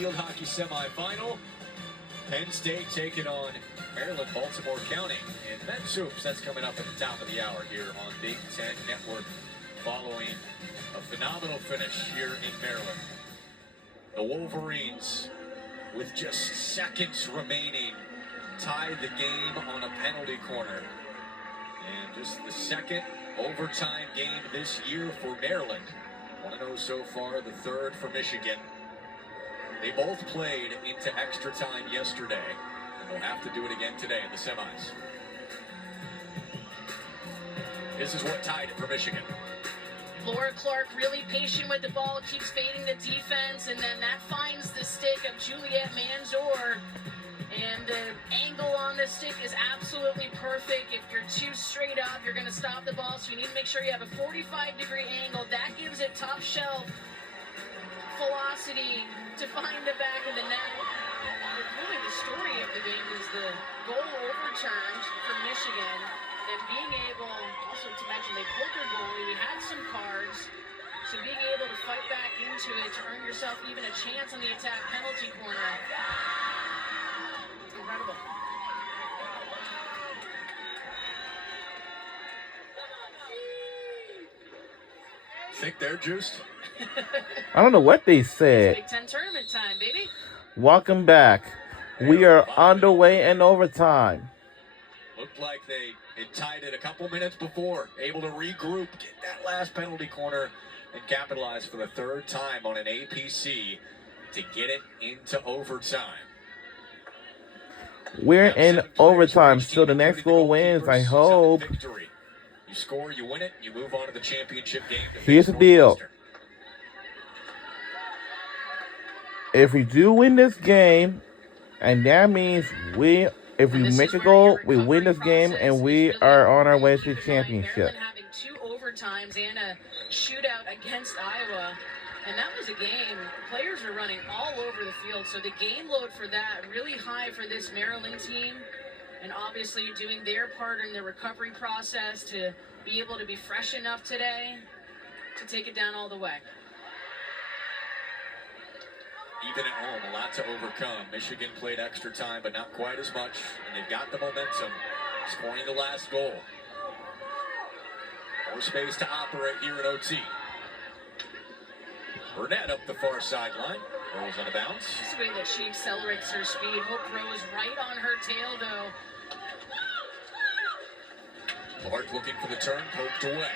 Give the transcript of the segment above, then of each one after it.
Field hockey semifinal. Penn State taking on Maryland, Baltimore County. And men's hoops, that's coming up at the top of the hour here on Big Ten Network following a phenomenal finish here in Maryland. The Wolverines, with just seconds remaining, tied the game on a penalty corner. And just the second overtime game this year for Maryland. 1-0 so far, the third for Michigan. They both played into extra time yesterday, and they'll have to do it again today in the semis. This is what tied it for Michigan. Laura Clark really patient with the ball, keeps fading the defense, and then that finds the stick of Juliette Manzor. And the angle on the stick is absolutely perfect. If you're too straight up, you're going to stop the ball, so you need to make sure you have a 45-degree angle. That gives it top shelf velocity to find the back of the net. But really the story of the game is the goal overturned for Michigan, and being able, also to mention, they pulled their goalie, we had some cards, so being able to fight back into it to earn yourself even a chance on the attack penalty corner. Incredible. Think they're juiced? I don't know what they said. Big Ten tournament time, baby. Welcome back. We are underway in overtime. Looked like they had tied it a couple minutes before, able to regroup, get that last penalty corner, and capitalize for the third time on an APC to get it into overtime. We're in overtime, so the next goal wins, I hope. You score, you win it, you move on to the championship game. Here's the deal. If we do win this game, and that means if we make a goal, we win this game, and we are on our way to the championship. Maryland having 2 overtimes and a shootout against Iowa. And that was a game, players are running all over the field, so the game load for that really high for this Maryland team. And obviously doing their part in the recovery process to be able to be fresh enough today to take it down all the way. Even at home, a lot to overcome. Michigan played extra time, but not quite as much, and they've got the momentum, scoring the last goal. More space to operate here at OT. Burnett up the far sideline. Rolls on a bounce. Just the way that she accelerates her speed. Hope Rose right on her tail, though. Clark looking for the turn, poked away.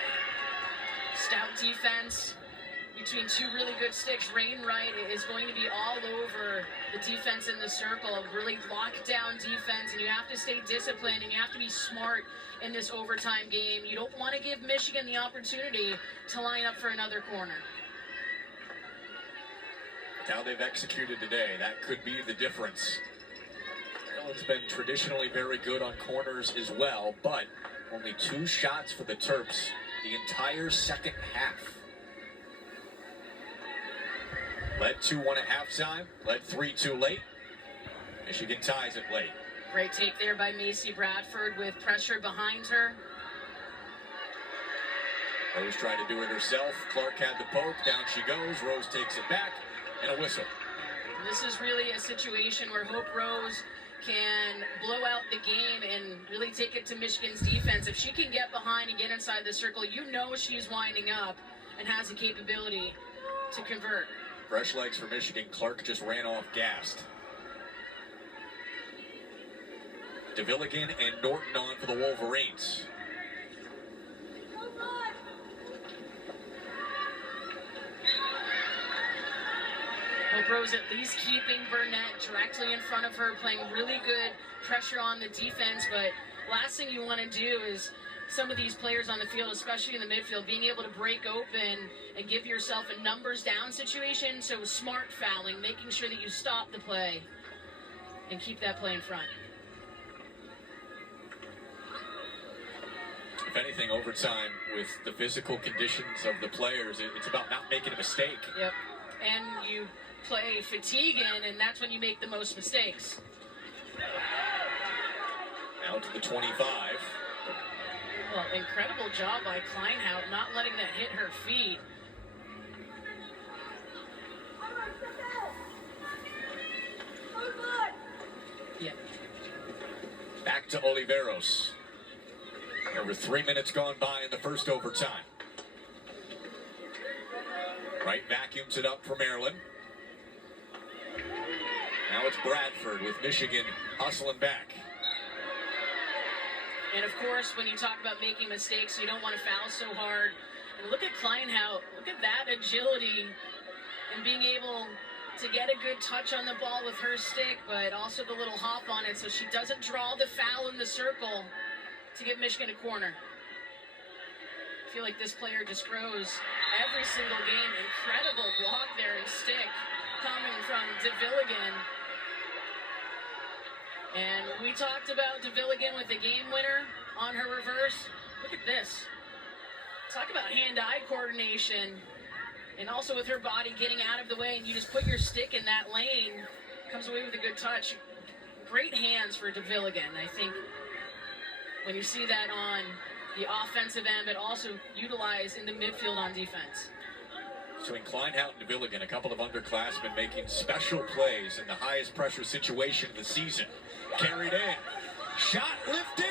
Stout defense between 2 really good sticks. Rain Wright is going to be all over the defense in the circle. A really locked down defense, and you have to stay disciplined, and you have to be smart in this overtime game. You don't want to give Michigan the opportunity to line up for another corner. How they've executed today, that could be the difference. Maryland's been traditionally very good on corners as well, but only 2 shots for the Terps the entire second half. Led 2-1 at halftime, led 3-2 late. Michigan ties it late. Great take there by Macy Bradford with pressure behind her. Rose tried to do it herself. Clark had the poke, down she goes. Rose takes it back. And a whistle. This is really a situation where Hope Rose can blow out the game and really take it to Michigan's defense. If she can get behind and get inside the circle, you know she's winding up and has the capability to convert. Fresh legs for Michigan. Clark just ran off gassed. DeVilligan and Norton on for the Wolverines. Hope Rose at least keeping Burnett directly in front of her, playing really good pressure on the defense. But last thing you want to do is some of these players on the field, especially in the midfield, being able to break open and give yourself a numbers down situation. So smart fouling, making sure that you stop the play and keep that play in front. If anything, overtime with the physical conditions of the players, it's about not making a mistake. Yep, and you play fatigue in, and that's when you make the most mistakes. Now to the 25. Well, incredible job by Kleinhout, not letting that hit her feet. Yeah. Back to Oliveros. Over 3 minutes gone by in the first overtime. Wright vacuums it up for Maryland. Now it's Bradford with Michigan hustling back. And of course, when you talk about making mistakes, you don't want to foul so hard. And look at Kleinhout. Look at that agility and being able to get a good touch on the ball with her stick, but also the little hop on it so she doesn't draw the foul in the circle to give Michigan a corner. I feel like this player just grows every single game. Incredible block there and stick coming from DeVilligan. And we talked about DeVilligan with the game winner on her reverse. Look at this. Talk about hand-eye coordination. And also with her body getting out of the way, and you just put your stick in that lane, comes away with a good touch. Great hands for DeVilligan. I think when you see that on the offensive end, but also utilized in the midfield on defense. So in Kleinhout and DeVilligan, a couple of underclassmen making special plays in the highest pressure situation of the season. Carried in. Shot lifted.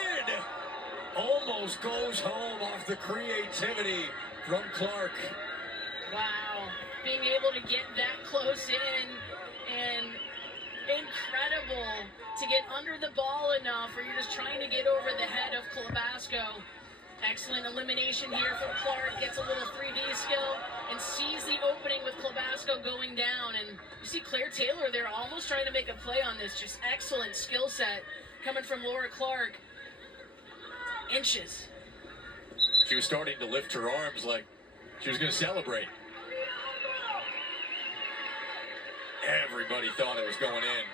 Almost goes home off the creativity from Clark. Wow, being able to get that close in and incredible to get under the ball enough where you're just trying to get over the head of Klobasco. Excellent elimination here from Clark, gets a little 3D skill and sees the opening with Klobasco going down. And you see Claire Taylor there almost trying to make a play on this. Just excellent skill set coming from Laura Clark. Inches. She was starting to lift her arms like she was going to celebrate. Everybody thought it was going in.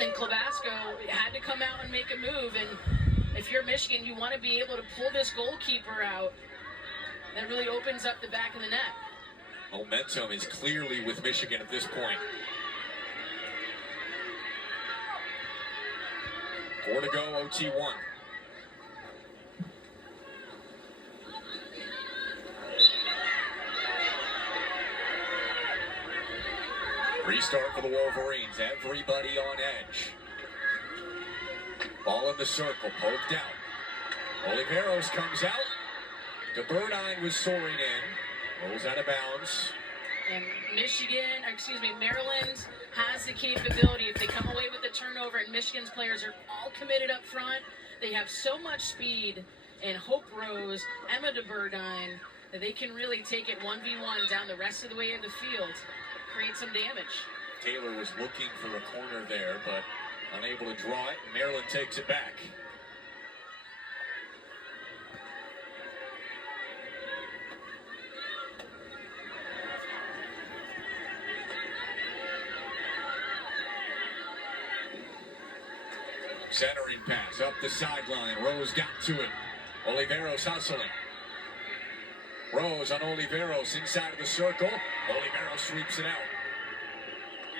And Klobasco had to come out and make a move. And if you're Michigan, you want to be able to pull this goalkeeper out. That really opens up the back of the net. Momentum is clearly with Michigan at this point. 4 to go, OT1. Restart for the Wolverines. Everybody on edge. Ball in the circle, poked out. Oliveros comes out. DeBurdine was soaring in. Rolls out of bounds. And Maryland has the capability. If they come away with the turnover and Michigan's players are all committed up front, they have so much speed. And Hope Rose, Emma DeBurdine, that they can really take it 1v1 down the rest of the way of the field. Create some damage. Taylor was looking for a corner there, but unable to draw it. Maryland takes it back. Centering pass up the sideline. Rose got to it. Oliveros hustling. Rose on Oliveros inside of the circle. Oliveros sweeps it out.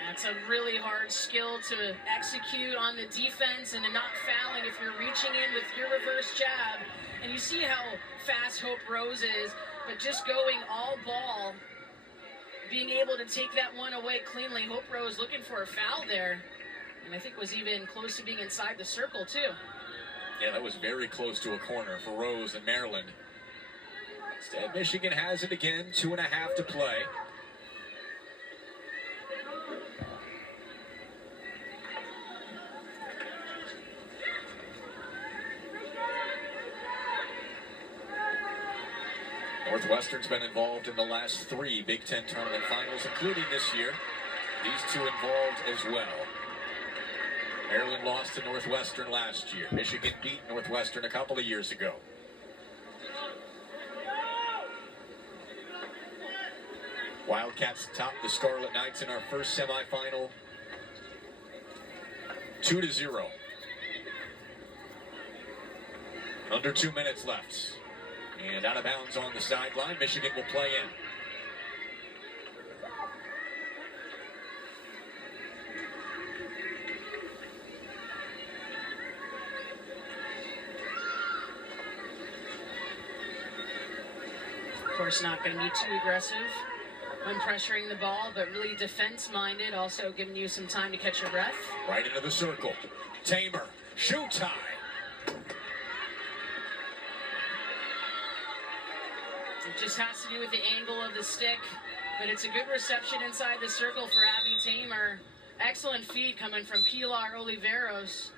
That's a really hard skill to execute on the defense and not fouling if you're reaching in with your reverse jab. And you see how fast Hope Rose is, but just going all ball, being able to take that one away cleanly. Hope Rose looking for a foul there, and I think was even close to being inside the circle too. Yeah, that was very close to a corner for Rose and Maryland. Instead, Michigan has it again, 2.5 to play. Northwestern's been involved in the last 3 Big Ten tournament finals, including this year. These 2 involved as well. Maryland lost to Northwestern last year. Michigan beat Northwestern a couple of years ago. Wildcats topped the Scarlet Knights in our first semifinal, 2-0. Under 2 minutes left. And out of bounds on the sideline. Michigan will play in. Of course, not going to be too aggressive. when pressuring the ball, but really defense-minded, also giving you some time to catch your breath. Right into the circle. Tamer, shootout. It just has to do with the angle of the stick, but it's a good reception inside the circle for Abby Tamer. Excellent feed coming from Pilar Oliveros.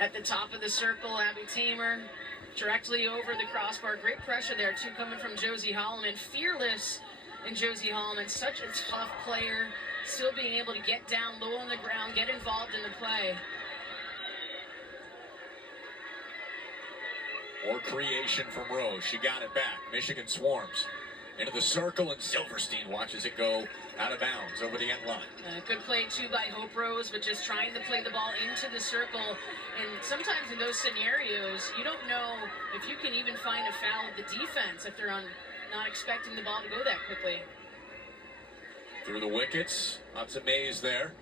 At the top of the circle, Abby Tamer directly over the crossbar. Great pressure there, too, coming from Josie Holloman. Fearless in Josie Holloman. Such a tough player. Still being able to get down low on the ground, get involved in the play. More creation from Rose. She got it back. Michigan swarms into the circle, and Silverstein watches it go out of bounds over the end line. Good play, too, by Hope Rose, but just trying to play the ball into the circle. And sometimes in those scenarios, you don't know if you can even find a foul of the defense if they're not expecting the ball to go that quickly. Through the wickets. Lots of maze there.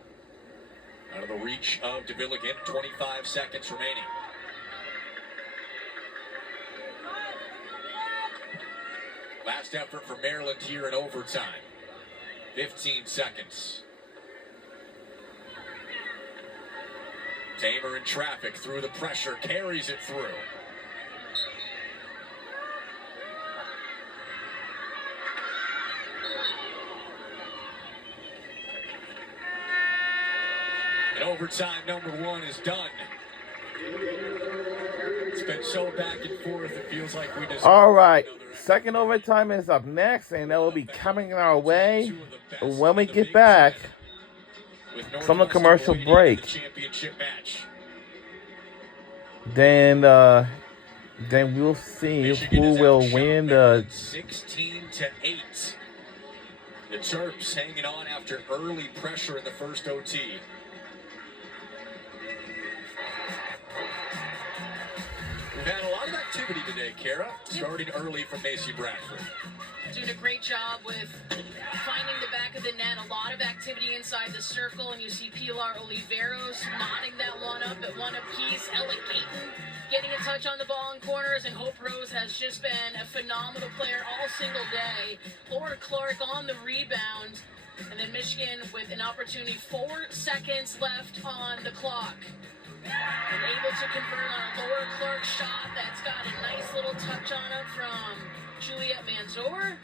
Out of the reach of DeVilligan. 25 seconds remaining. Last effort for Maryland here in overtime. 15 seconds. Tamer in traffic through the pressure, carries it through. And overtime number 1 is done. It's been so back and forth, it feels like we just... All right, second overtime is up next, and that will be coming our way when we get back from the commercial break. Then we'll see who will win the 16-8. The Terps hanging on after early pressure in the first OT. We've had a lot of activity today, Kara, starting early from Macy Bradford. Doing a great job with finding the back of the net. A lot of activity inside the circle, and you see Pilar Oliveros knotting that one up at one apiece. Ella Gayton getting a touch on the ball in corners, and Hope Rose has just been a phenomenal player all single day. Laura Clark on the rebound, and then Michigan with an opportunity. 4 seconds left on the clock. And able to convert on a Laura Clark shot that's got a nice little touch on it from Juliet Manzor.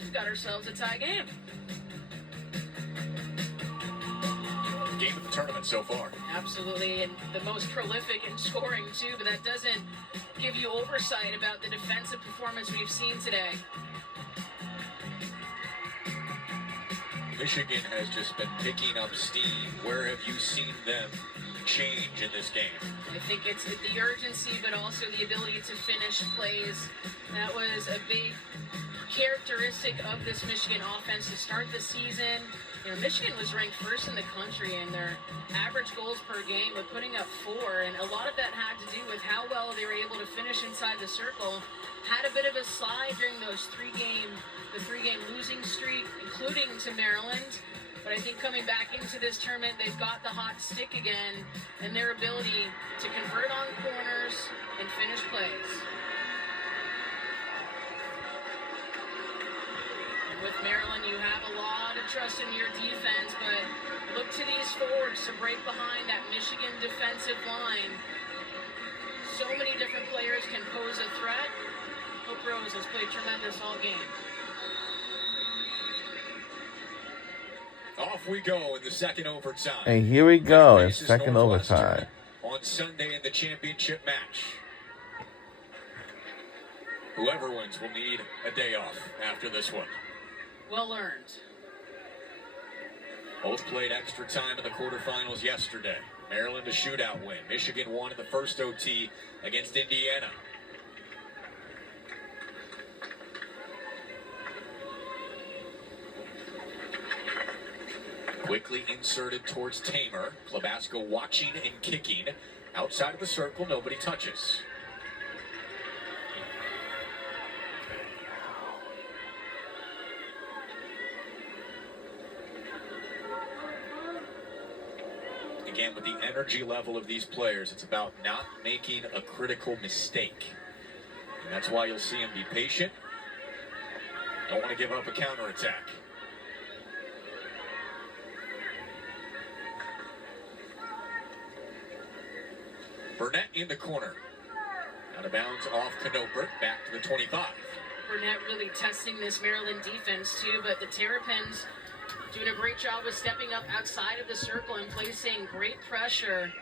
We've got ourselves a tie game. Game of the tournament so far. Absolutely, and the most prolific in scoring too, but that doesn't give you oversight about the defensive performance we've seen today. Michigan has just been picking up steam. Where have you seen them change in this game? I think it's the urgency, but also the ability to finish plays. That was a big characteristic of this Michigan offense to start the season. You know, Michigan was ranked first in the country in their average goals per game, with putting up 4, and a lot of that had to do with how well they were able to finish inside the circle. Had a bit of a slide during those the three-game losing streak, including to Maryland. But I think coming back into this tournament, they've got the hot stick again and their ability to convert on corners and finish plays. And with Maryland, you have a lot of trust in your defense, but look to these forwards to break behind that Michigan defensive line. So many different players can pose a threat. Hope Rose has played tremendous all game. Off we go in the second overtime. And here we go in second overtime. On Sunday in the championship match. Whoever wins will need a day off after this one. Well earned. Both played extra time in the quarterfinals yesterday. Maryland a shootout win. Michigan won in the first OT against Indiana. Quickly inserted towards Tamer. Klobasco watching and kicking. Outside of the circle, nobody touches. Again, with the energy level of these players, it's about not making a critical mistake. And that's why you'll see him be patient. Don't want to give up a counterattack. Burnett in the corner. Out of bounds off Knopert, back to the 25. Burnett really testing this Maryland defense too, but the Terrapins doing a great job of stepping up outside of the circle and placing great pressure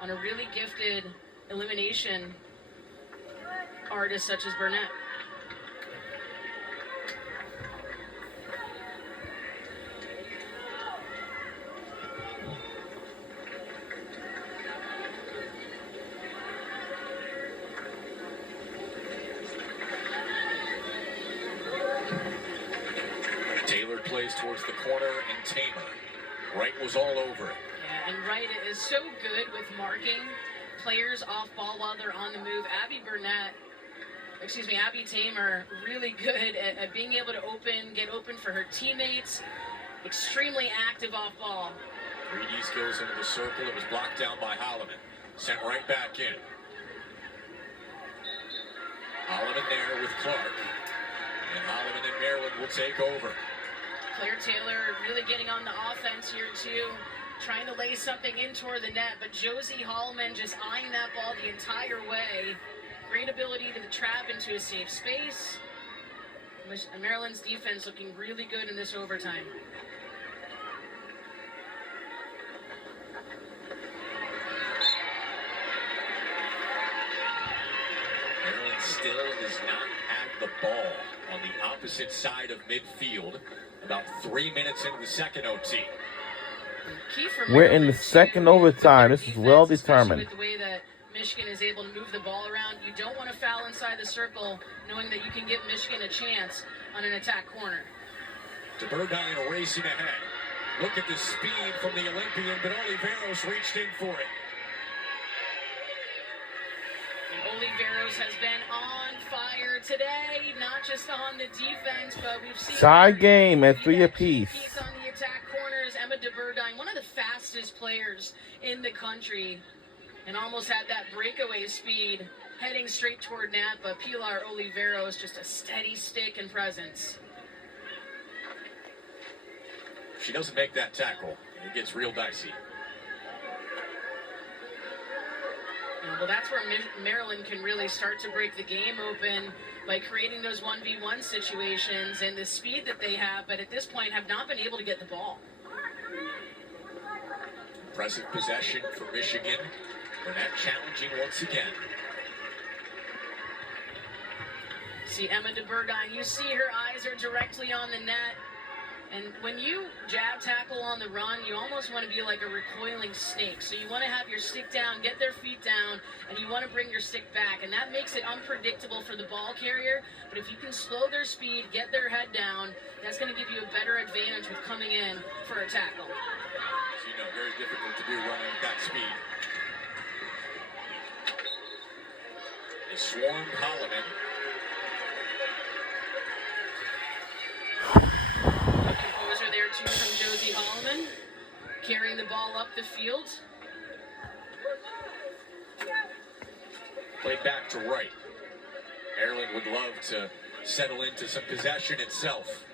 on a really gifted elimination artist such as Burnett. Taylor plays towards the corner and Tamer. Wright was all over it. Yeah, and Wright is so good with marking players off ball while they're on the move. Abby Tamer, really good at being able to get open for her teammates. Extremely active off ball. 3D skills into the circle. It was blocked down by Holloman. Sent right back in. Holloman there with Clark. And Holloman and Maryland will take over. Claire Taylor really getting on the offense here too. Trying to lay something in toward the net, but Josie Holloman just eyeing that ball the entire way. Great ability to trap into a safe space. Maryland's defense looking really good in this overtime. Maryland still does not have the ball on the opposite side of midfield. About 3 minutes into the second OT. We're in the second overtime. This is well determined. With the way that Michigan is able to move the ball around, you don't want to foul inside the circle, knowing that you can give Michigan a chance on an attack corner. DeBurdine racing ahead. Look at the speed from the Olympian, but Oliveros reached in for it. And Oliveros has been on fire today, not just on the defense, but we've seen side game at 3 apiece. On the attack corners, Emma DeBurdine, one of the fastest players in the country, and almost had that breakaway speed heading straight toward net, but Pilar Oliveros just a steady stick and presence. If she doesn't make that tackle, it gets real dicey. Well, that's where Maryland can really start to break the game open by creating those 1v1 situations and the speed that they have, but at this point have not been able to get the ball. Impressive possession for Michigan. Burnett challenging once again. See Emma DeBurdine, you see her eyes are directly on the net. And when you jab tackle on the run, you almost want to be like a recoiling snake. So you want to have your stick down, get their feet down, and you want to bring your stick back. And that makes it unpredictable for the ball carrier. But if you can slow their speed, get their head down, that's going to give you a better advantage with coming in for a tackle. So, very difficult to do running at that speed. They swarmed Holloman. From Josie Holloman, carrying the ball up the field. Played back to Wright. Maryland would love to settle into some possession itself.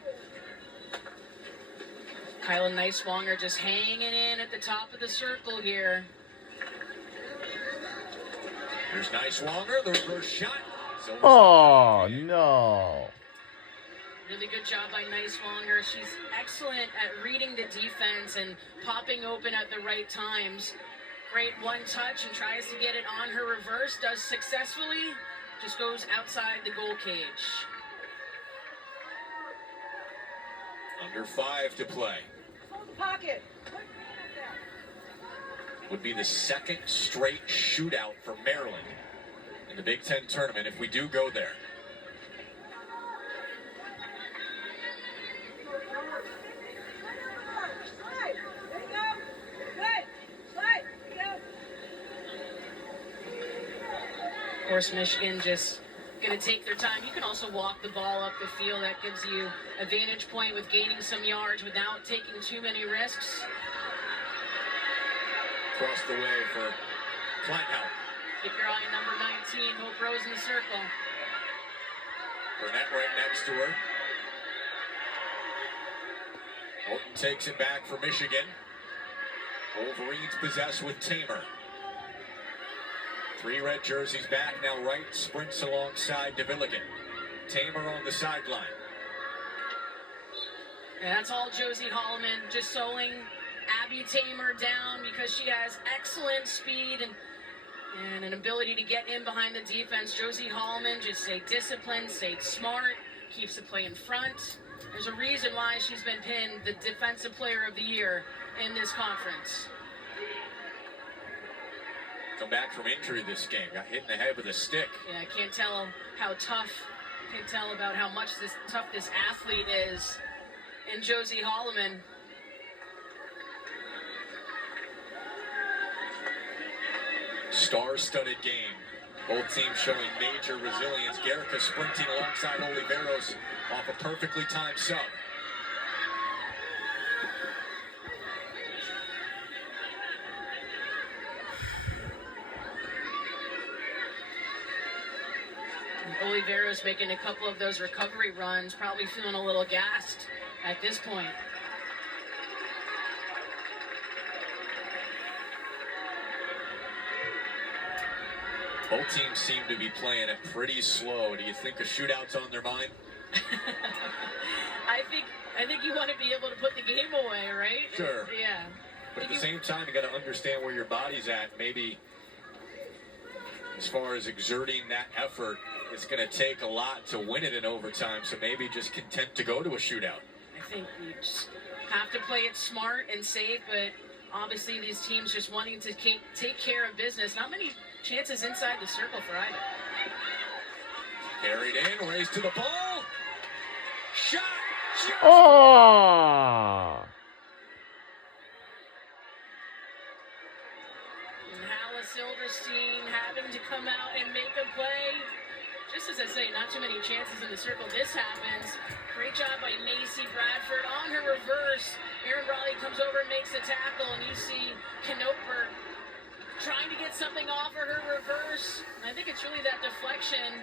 Kyla Neiswanger just hanging in at the top of the circle here. Here's Neiswanger, the reverse shot. Oh, no. Really good job by Neiswanger. She's excellent at reading the defense and popping open at the right times. Great one touch and tries to get it on her reverse. Does successfully. Just goes outside the goal cage. Under 5 to play. Pocket. Would be the second straight shootout for Maryland in the Big Ten tournament if we do go there. Of course, Michigan just going to take their time. You can also walk the ball up the field. That gives you a vantage point with gaining some yards without taking too many risks. Across the way for Kleinhout. Keep your eye on number 19, Hope Rose in the circle. Burnett right next to her. Holton takes it back for Michigan. Wolverines possess with Tamer. 3 red jerseys back, now Wright sprints alongside DeVilligan. Tamer on the sideline. And that's all Josie Holloman, just slowing Abby Tamer down because she has excellent speed and an ability to get in behind the defense. Josie Holloman just stayed disciplined, stayed smart, keeps the play in front. There's a reason why she's been pinned the Defensive Player of the Year in this conference. Come back from injury this game, got hit in the head with a stick. Yeah, I can't tell how tough, can't tell about how much tough this athlete is in Josie Holloman. Star-studded game. Both teams showing major resilience. Garrica sprinting alongside Oliveros off a perfectly timed sub. Oliveros making a couple of those recovery runs, probably feeling a little gassed at this point. Both teams seem to be playing it pretty slow. Do you think a shootout's on their mind? I think you want to be able to put the game away, right? Sure. Yeah. But at the same time, you got to understand where your body's at. Maybe as far as exerting that effort, it's going to take a lot to win it in overtime. So maybe just content to go to a shootout. I think you just have to play it smart and safe, but obviously these teams just wanting to take care of business. Not many chances inside the circle for either. Carried in, raised to the ball. Shot! Oh! And Hala Silverstein having to come out and make a play. Just as I say, not too many chances in the circle. This happens. Great job by Macy Bradford on her reverse. Erin Riley comes over and makes the tackle, and you see Knoper trying to get something off of her reverse. I think it's really that deflection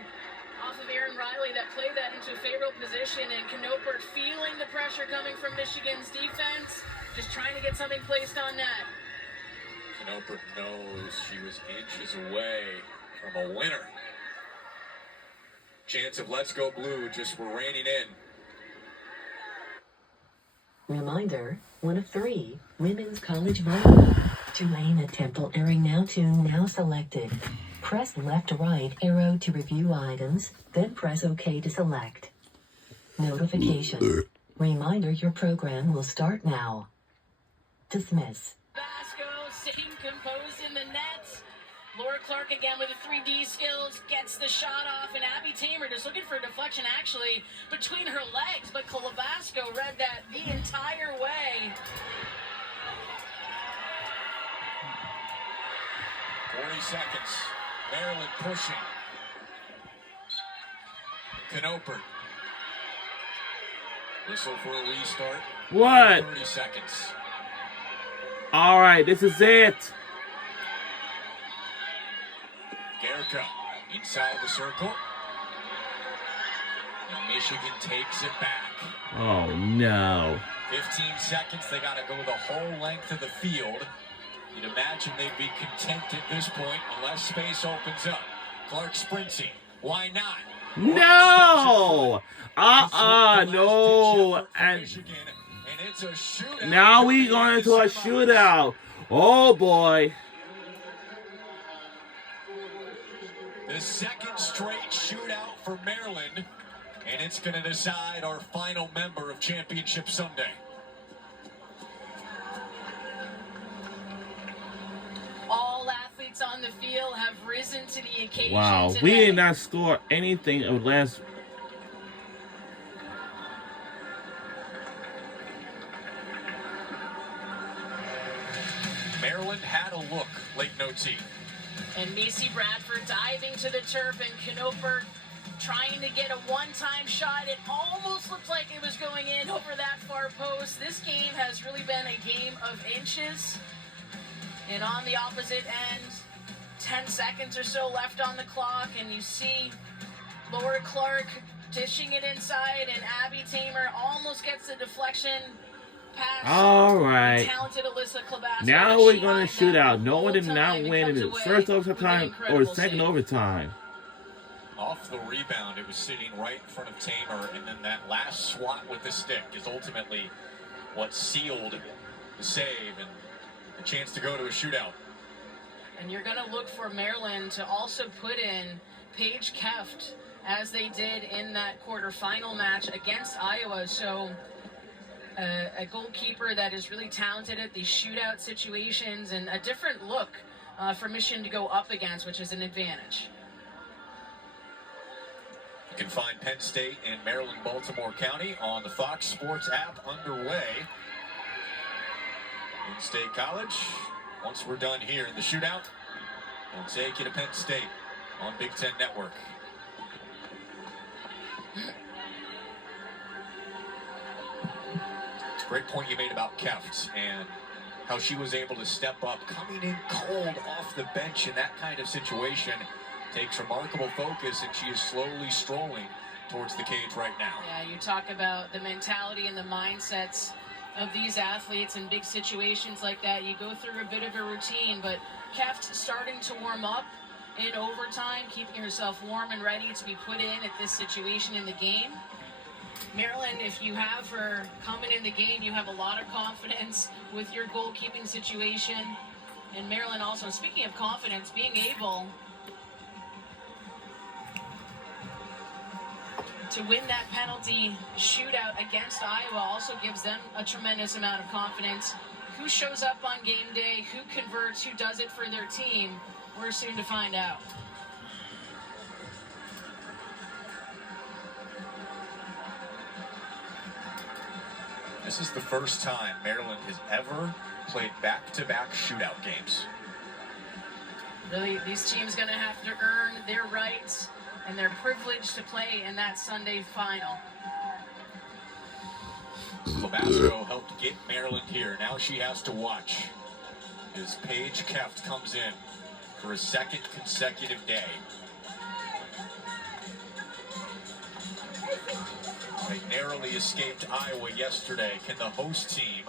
off of Erin Riley that played that into a favorable position, and Knoper feeling the pressure coming from Michigan's defense, just trying to get something placed on net. Knoper knows she was inches away from a winner. Chance of Let's Go Blue just were raining in. Reminder, 1 of 3, women's college volleyball. Tulane at Temple airing now tune now selected. Press left or right arrow to review items, then press OK to select. Notification. Reminder your program will start now. Dismiss. Vasco staying composed in the net. Laura Clark again with the 3D skills, gets the shot off, and Abby Tamer just looking for a deflection actually between her legs, but Colavasco read that the entire way. 40 seconds. Maryland pushing. Knoper. Whistle for a restart. What? 30 seconds. All right, this is it. Garrica inside the circle. And Michigan takes it back. Oh, no. 15 seconds. They got to go the whole length of the field. You'd imagine they'd be content at this point unless space opens up. Clark sprinting. Why not? No! No. And it's a shootout. now we going into a shootout. Oh, boy. The second straight shootout for Maryland, and it's going to decide our final member of Championship Sunday. All athletes on the field have risen to the occasion. Wow, today. we did not score anything of last. Maryland had a look, Lake Note. And Macy Bradford diving to the turf, and Knoper trying to get a one-time shot. It almost looked like it was going in over that far post. This game has really been a game of inches. And on the opposite end, 10 seconds or so left on the clock, and you see Laura Clark dishing it inside, and Abby Tamer almost gets the deflection pass. All right. Talented Alyssa Klobasco. Now we're going to shoot out. No one did not win in the first overtime or second overtime. Off the rebound, it was sitting right in front of Tamer, and then that last swat with the stick is ultimately what sealed the save and the chance to go to a shootout. And you're going to look for Maryland to also put in Paige Keft, as they did in that quarterfinal match against Iowa. So a goalkeeper that is really talented at these shootout situations, and a different look for Michigan to go up against, which is an advantage. You can find Penn State and Maryland-Baltimore County on the Fox Sports app underway. Penn State College, once we're done here in the shootout, we'll take you to Penn State on Big Ten Network. It's a great point you made about Keft and how she was able to step up, coming in cold off the bench in that kind of situation. Takes remarkable focus, and she is slowly strolling towards the cage right now. Yeah, you talk about the mentality and the mindsets of these athletes in big situations like that. You go through a bit of a routine, but Keft starting to warm up in overtime, keeping herself warm and ready to be put in at this situation in the game. Maryland, if you have her coming in the game, you have a lot of confidence with your goalkeeping situation. And Maryland also, speaking of confidence, being able to win that penalty shootout against Iowa also gives them a tremendous amount of confidence. Who shows up on game day, who converts, who does it for their team, we're soon to find out. This is the first time Maryland has ever played back-to-back shootout games. Really, these teams going to have to earn their rights and their privilege to play in that Sunday final. Klobasco helped get Maryland here. Now she has to watch as Paige Keft comes in for a second consecutive day. They narrowly escaped Iowa yesterday. Can the host team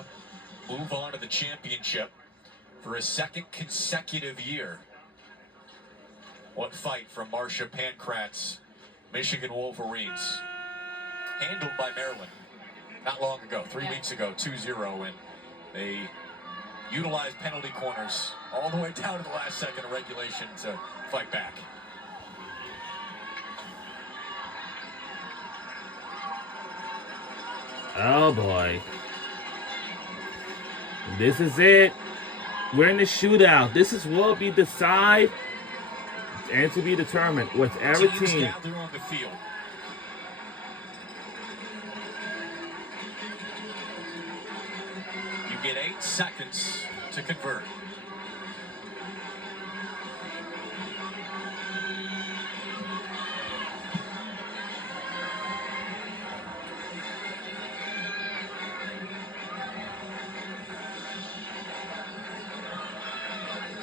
move on to the championship for a second consecutive year? What fight from Marcia Pankrat's Michigan Wolverines. Handled by Maryland not long ago, 3 weeks ago, 2-0, and they utilized penalty corners all the way down to the last second of regulation to fight back. Oh boy. This is it. We're in the shootout. This is what we decide and to be determined. Whatever team. Gather on the field. You get 8 seconds to convert.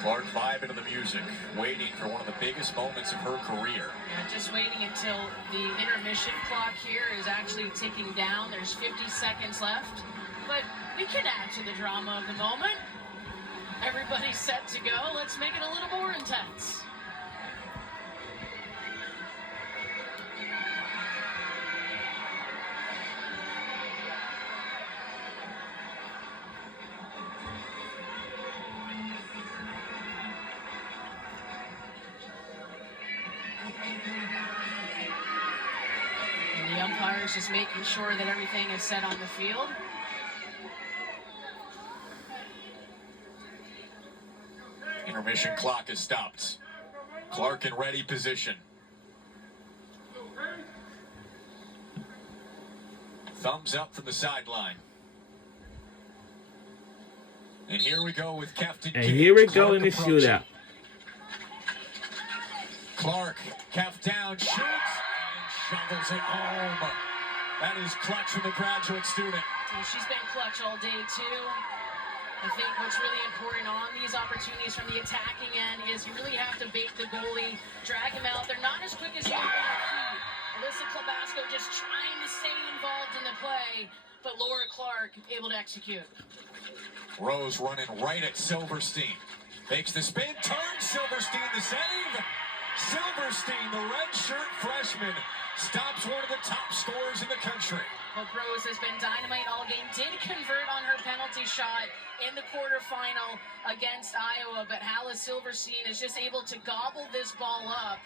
Clark vibing to the music, waiting for one of the biggest moments of her career. Yeah, just waiting until the intermission clock here is actually ticking down. There's 50 seconds left, but we can add to the drama of the moment. Everybody's set to go. Let's make it a little more intense. And the umpires just making sure that everything is set on the field. Intermission clock is stopped. Clark in ready position. Thumbs up from the sideline. And here we go with Captain And Cage. here we go Clark in the approaching. shootout. Clark, calf down, shoots, and shovels it home. That is clutch from the graduate student. And she's been clutch all day, too. I think what's really important on these opportunities from the attacking end is you really have to bait the goalie, drag him out. They're not as quick as you want to feet. A Alyssa Klabasco just trying to stay involved in the play, but Laura Clark able to execute. Rose running right at Silverstein. Makes the spin, turns Silverstein the save. Silverstein, the red shirt freshman, stops one of the top scorers in the country. Hope Rose has been dynamite all game. Did convert on her penalty shot in the quarterfinal against Iowa, but Hallis Silverstein is just able to gobble this ball up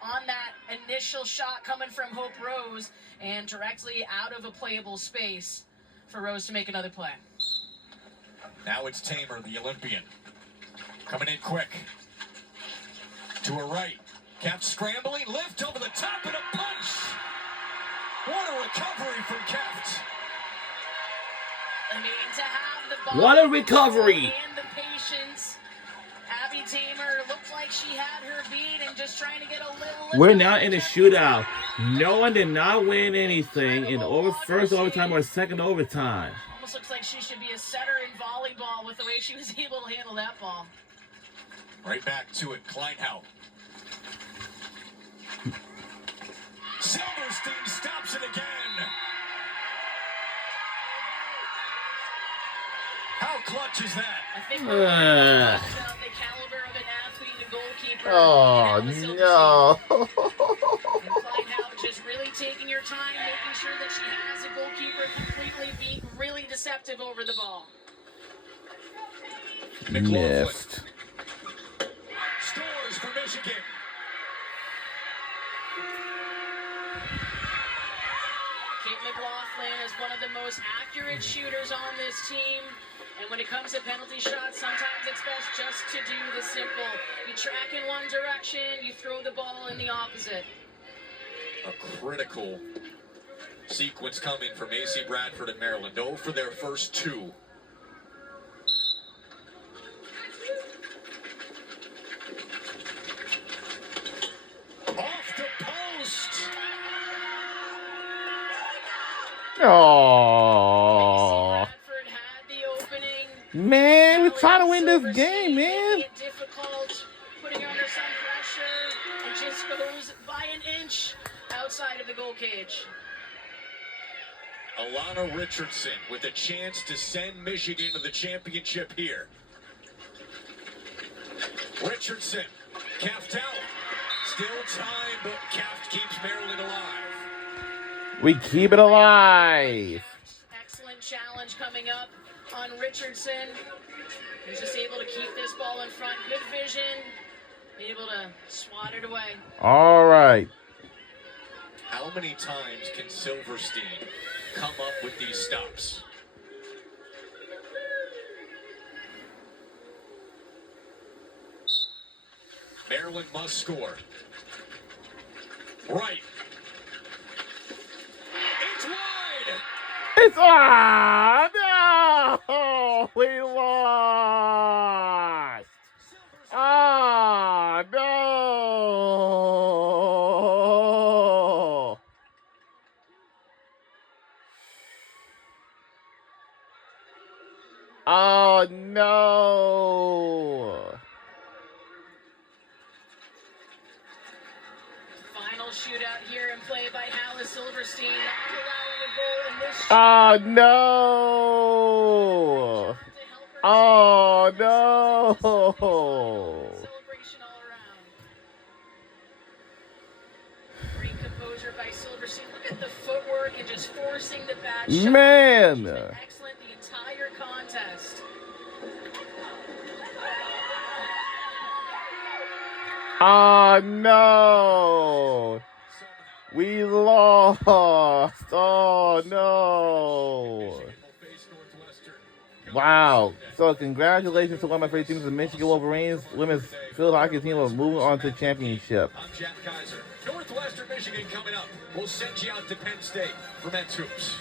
on that initial shot coming from Hope Rose and directly out of a playable space for Rose to make another play. Now it's Tamer, the Olympian, coming in quick. To her right, Cap scrambling, lift over the top and a punch. What a recovery from Keft. I mean, to have the ball What a recovery. And the patience. Abby Tamer looked like she had her beat and just trying to get a little... We're now in a shootout. No one did not win anything in first overtime or second overtime. Almost looks like she should be a setter in volleyball with the way she was able to handle that ball. Right back to it, Kleinhout. Silverstein stops it again. How clutch is that? I think we're about the caliber of an athlete and goalkeeper. Oh, no. And Kleinhout just really taking your time, making sure that she has a goalkeeper completely being really deceptive over the ball. Missed. Scores for Michigan. Kate McLaughlin is one of the most accurate shooters on this team. And when it comes to penalty shots, sometimes it's best just to do the simple. You track in one direction, you throw the ball in the opposite. A critical sequence coming from AC Bradford and Maryland. 0 for their first 2. Off the post. Oh. Bradford had the opening. Man, we're trying to win this game, man. It difficult, putting her under some pressure, and just goes by an inch outside of the goal cage. Alana Richardson with a chance to send Michigan to the championship here. Richardson, Keft out. Still time, but Keft keeps Maryland alive. We keep it alive. Excellent challenge coming up on Richardson. He's just able to keep this ball in front. Good vision. Able to swat it away. All right. How many times can Silverstein come up with these stops? Maryland must score. Right. It's wide. It's no! We lost. No! Oh no! Final shootout here in play by Hallis Silverstein. Not allowing a goal in this Oh shootout. no! Oh no! Celebration all around. Great composure by Silverstein. Look at the footwork and just forcing the bad shot. Man! She's been excellent the entire contest. Oh no! We lost! Oh no! Wow. So congratulations to one of my favorite teams, the Michigan Wolverines. Women's field hockey team will move on to championship. I'm Jack Kaiser. Northwestern Michigan coming up. We'll send you out to Penn State for men's hoops.